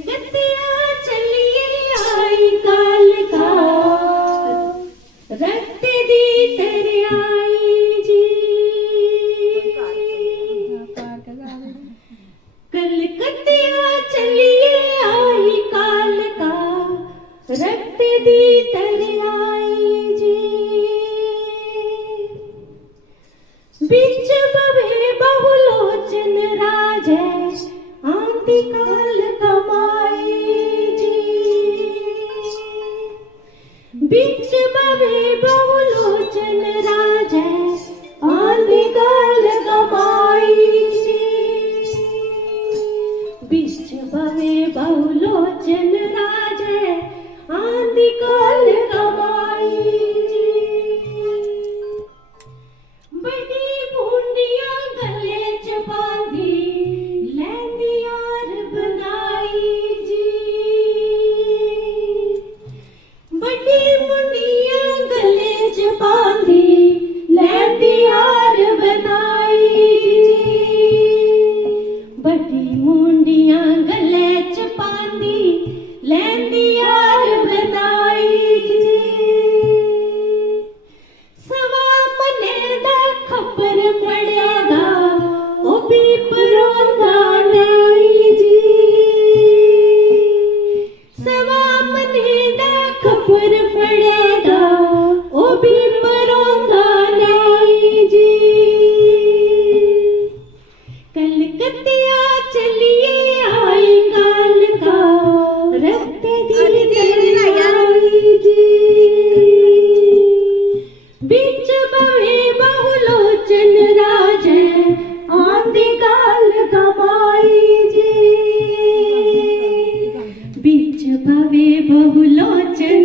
कलकतिया चलिए आई काल का रक्त दी तेरे आई जी। कलकतिया चलिए आई काल का रक्त दी तेरे आई जी। बिच बवे बहुलोचन राजै आंधी काल कमाई जी। बिच बवे बहुलोचन राजै आंधी काल कमाई जी। बिच बवे बहुलोचन राजै आंधी काल कमाई जी। बड़ी बूंदियां गले च बांधी लैंदी यार बनाई जी। बड़ी बूंदियां गले च बांधी लैंदी यार बनाई जी। बड़ी मुंडियां गले च बांधी लैंदी यार बनाई जी। सवा मने दा खबर पड़ेगा ओ भी परोंदा नहीं जी। सवा मने दा खबर पड़ेगा ओ भी परोंदा नहीं जी। कलकतिया चलिए आई काल का रक्त दी तेरे आई जी। बिच बवे बहुलोचन राजै आंधी काल कमाई जी। बिच बवे बहुलोचन